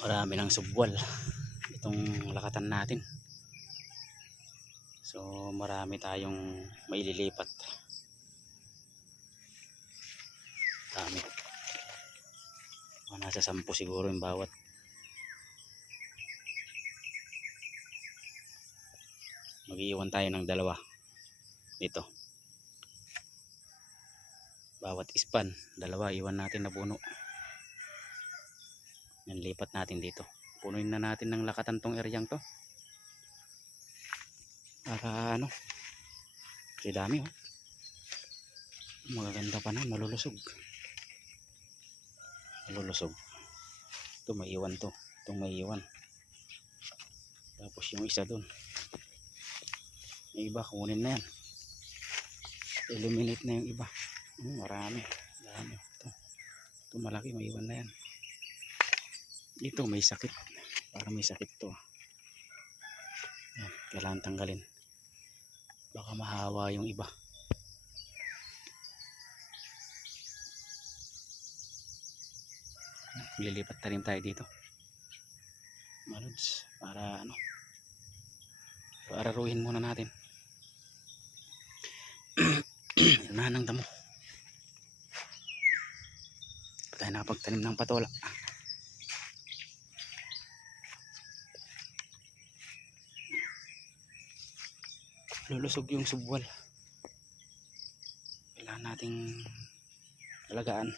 marami ng subwal. Itong lakatan natin. So marami tayong maililipat. Dami. Mga nasa sampu siguro yung bawat. Mag-iwan tayo ng dalawa. Dito. Bawat ispan. Dalawa iwan natin na puno yan lipat natin dito. Punuin na natin ng lakatan tong eryang to. Para ano? Kasi dami oh. Magaganda pa na malulusog. Malulusog. Ito may iwan to. Itong may iwan. Tapos yung isa dun. Yung iba kunin na yan. Eliminate na yung iba. Hmm, marami. Dami. Ito. Ito malaki may iwan na yan ito may sakit. Para may sakit to. Yan, kailangan tanggalin. Baka mahawa yung iba. Lilipat na rin tayo dito. Maluds para ano? Para ruhin muna natin. Na ng damo. Tayo nakapagtanim ng patola lulusog yung subwal. Kailangan nating alagaan